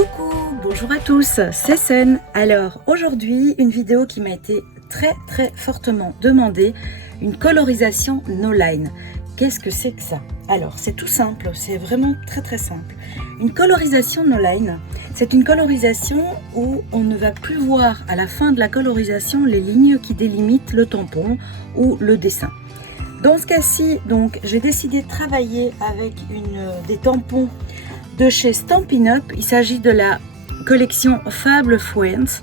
Coucou, bonjour à tous, c'est Sen. Alors aujourd'hui une vidéo qui m'a été très fortement demandée, une colorisation no line. Qu'est-ce que c'est que ça? Alors c'est tout simple, c'est vraiment très simple. Une colorisation no line, c'est une colorisation où on ne va plus voir à la fin de la colorisation les lignes qui délimitent le tampon ou le dessin. Dans ce cas-ci, donc j'ai décidé de travailler avec des tampons de chez Stampin' Up. Il s'agit de la collection Fable Friends.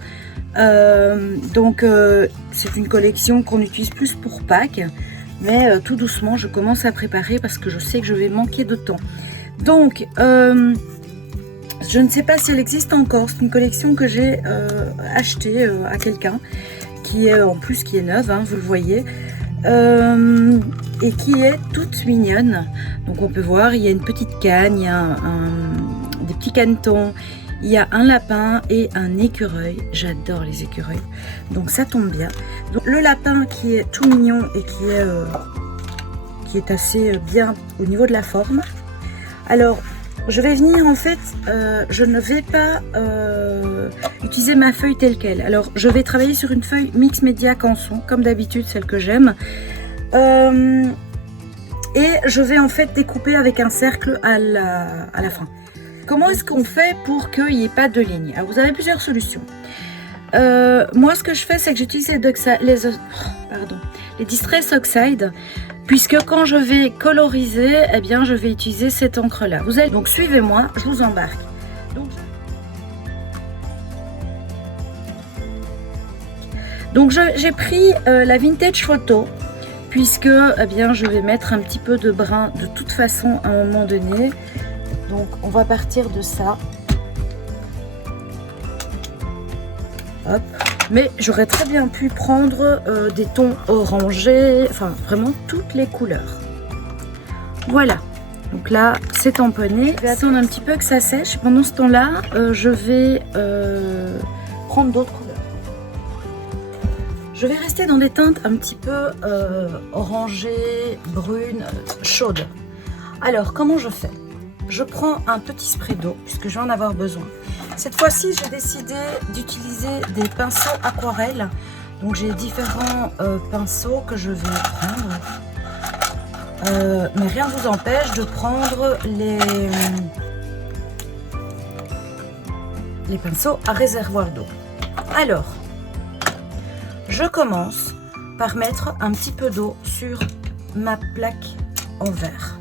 C'est une collection qu'on utilise plus pour Pâques, mais tout doucement je commence à préparer parce que je sais que je vais manquer de temps. Donc je ne sais pas si elle existe encore. C'est une collection que j'ai achetée à quelqu'un qui est neuve, hein, vous le voyez. Et qui est toute mignonne. Donc on peut voir, il y a une petite canne, il y a des petits canetons, il y a un lapin et un écureuil. J'adore les écureuils, donc ça tombe bien. Donc le lapin qui est tout mignon et qui est assez bien au niveau de la forme. Alors je vais venir en fait, je ne vais pas utiliser ma feuille telle quelle. Alors je vais travailler sur une feuille mix média canson, comme d'habitude, celle que j'aime. Et je vais en fait découper avec un cercle à la fin. Comment est-ce qu'on fait pour qu'il n'y ait pas de ligne? Alors vous avez plusieurs solutions. Moi ce que je fais, c'est que j'utilise les Distress Oxide, puisque quand je vais coloriser, eh bien je vais utiliser cette encre là. Vous allez donc suivez-moi, je vous embarque. Donc j'ai pris la Vintage Photo, puisque eh bien je vais mettre un petit peu de brun de toute façon à un moment donné. Donc on va partir de ça. Hop. Mais j'aurais très bien pu prendre des tons orangés, enfin vraiment toutes les couleurs. Voilà, donc là c'est tamponné. Je vais attendre un petit peu que ça sèche. Pendant ce temps-là, je vais prendre d'autres couleurs. Je vais rester dans des teintes un petit peu orangées, brunes, chaudes. Alors comment je fais? Je prends un petit spray d'eau, puisque je vais en avoir besoin. Cette fois-ci, j'ai décidé d'utiliser des pinceaux aquarelles. Donc j'ai différents pinceaux que je vais prendre. Mais rien ne vous empêche de prendre les pinceaux à réservoir d'eau. Alors, je commence par mettre un petit peu d'eau sur ma plaque en verre.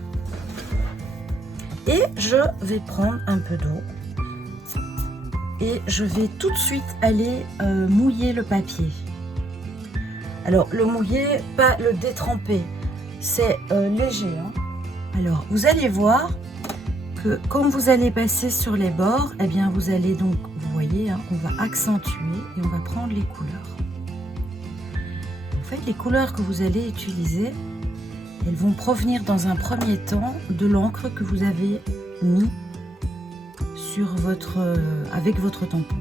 Et je vais prendre un peu d'eau. Et je vais tout de suite aller mouiller le papier. Alors le mouiller, pas le détremper, c'est léger, hein. Alors vous allez voir que quand vous allez passer sur les bords, eh bien vous allez donc, vous voyez, hein, on va accentuer et on va prendre les couleurs. En fait, les couleurs que vous allez utiliser, elles vont provenir dans un premier temps de l'encre que vous avez mis sur avec votre tampon.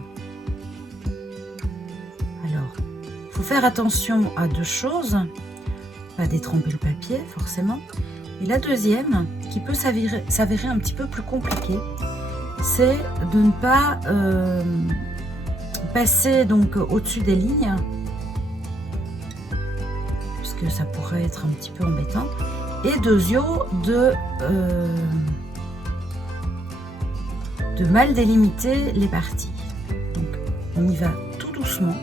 Alors, il faut faire attention à deux choses, pas détremper le papier forcément. Et la deuxième, qui peut s'avérer un petit peu plus compliquée, c'est de ne pas passer donc au-dessus des lignes, puisque ça pourrait être un petit peu embêtant. Et deuxièmement, de mal délimiter les parties. Donc on y va tout doucement,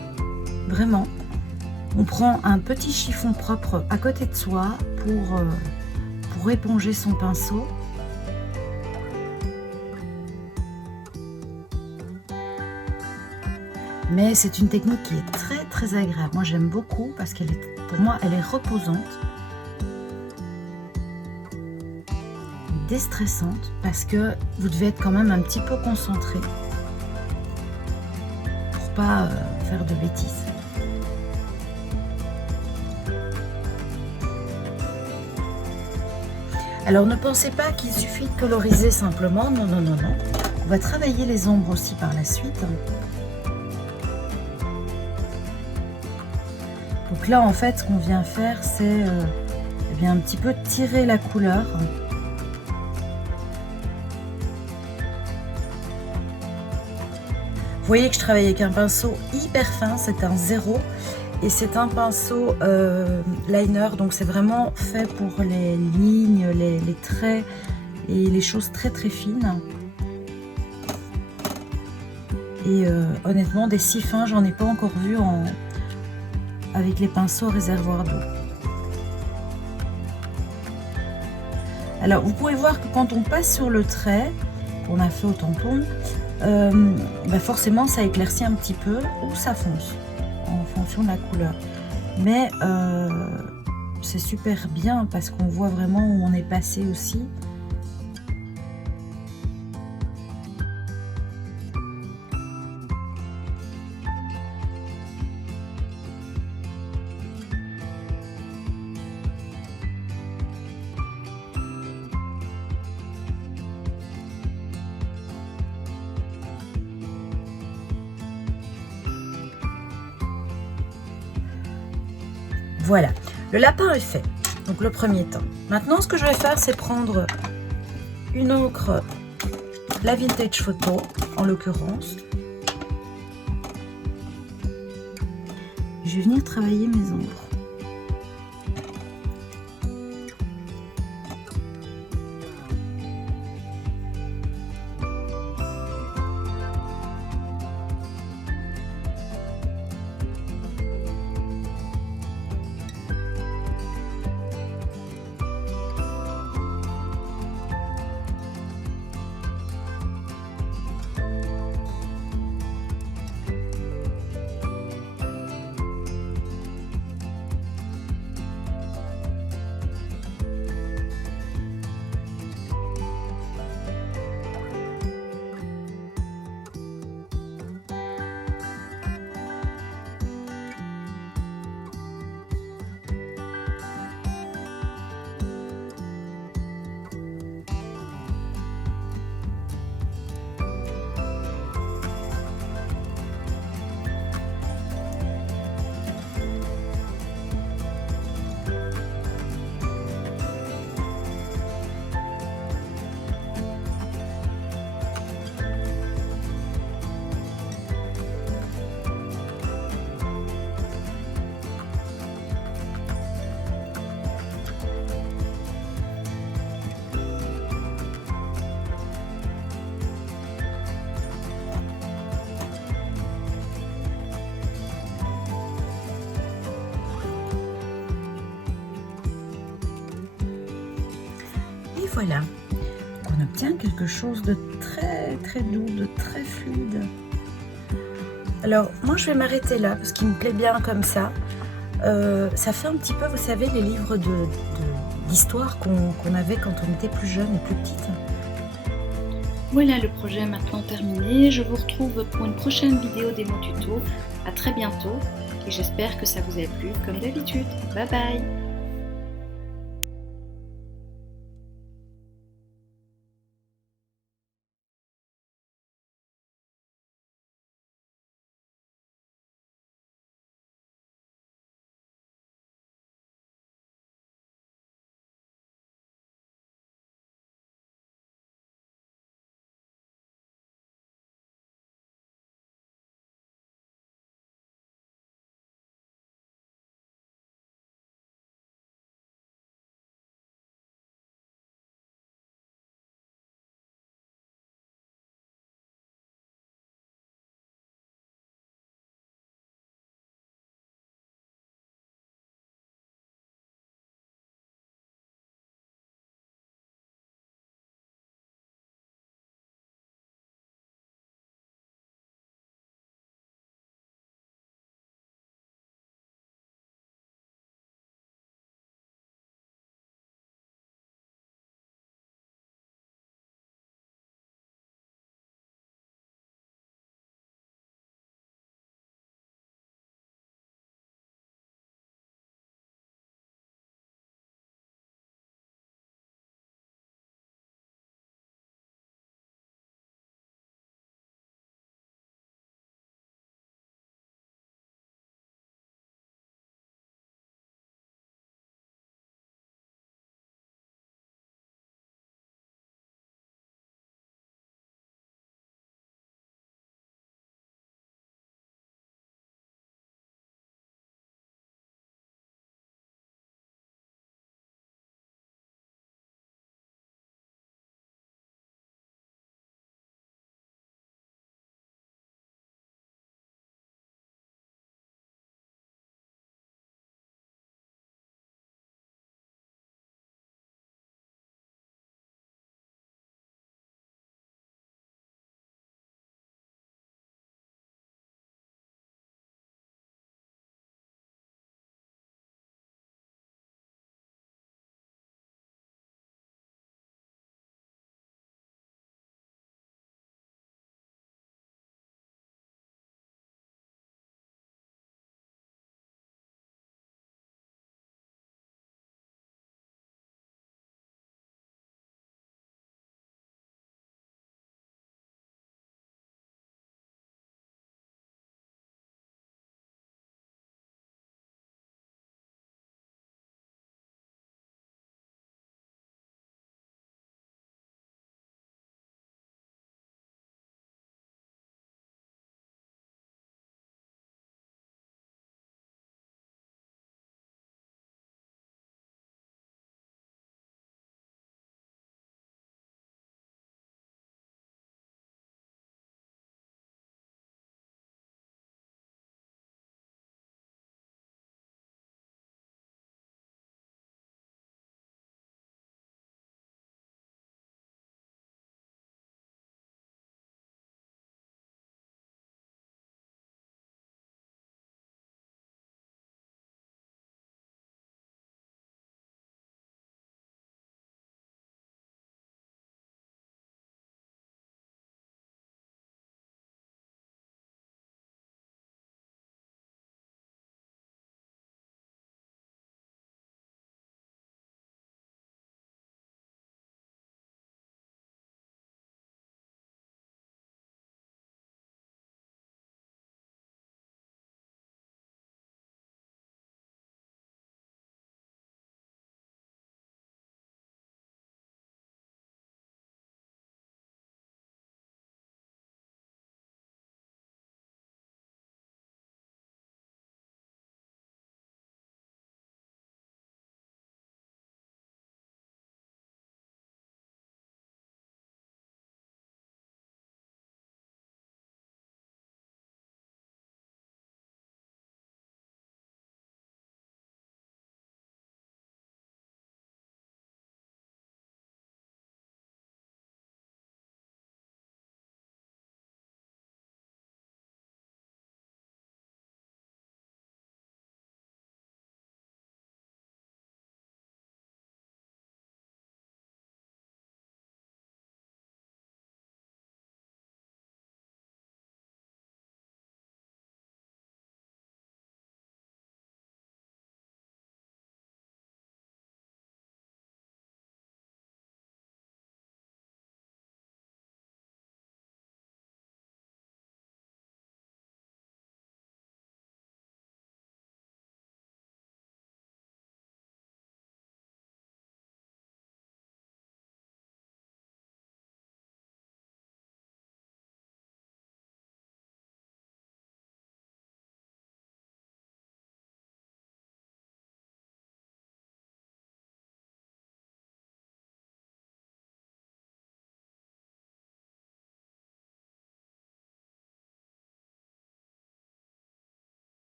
vraiment. On prend un petit chiffon propre à côté de soi pour éponger son pinceau. Mais c'est une technique qui est très agréable. Moi j'aime beaucoup parce qu'elle est, pour moi, elle est reposante, déstressante, parce que vous devez être quand même un petit peu concentré pour pas faire de bêtises. Alors ne pensez pas qu'il suffit de coloriser simplement, non. On va travailler les ombres aussi par la suite. Donc là en fait ce qu'on vient faire, c'est eh bien un petit peu tirer la couleur. Vous voyez que je travaille avec un pinceau hyper fin, c'est un 0 et c'est un pinceau liner, donc c'est vraiment fait pour les lignes, les traits et les choses très très fines. Et honnêtement, des si fins, j'en ai pas encore vu avec les pinceaux réservoirs d'eau. Alors vous pouvez voir que quand on passe sur le trait qu'on a fait au tampon, bah forcément ça éclaircit un petit peu ou ça fonce en fonction de la couleur. Mais c'est super bien parce qu'on voit vraiment où on est passé aussi. Voilà, le lapin est fait, donc le premier temps. Maintenant, ce que je vais faire, c'est prendre une encre, la Vintage Photo, en l'occurrence. Je vais venir travailler mes ombres. Et voilà, on obtient quelque chose de très très doux, de très fluide. Alors moi je vais m'arrêter là parce qu'il me plaît bien comme ça. Ça fait un petit peu, vous savez, les livres d'histoire qu'on avait quand on était plus jeune et plus petite. Voilà, le projet est maintenant terminé. Je vous retrouve pour une prochaine vidéo démo tuto. À très bientôt et j'espère que ça vous a plu comme d'habitude. Bye bye!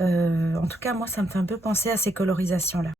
En tout cas, moi, ça me fait un peu penser à ces colorisations-là.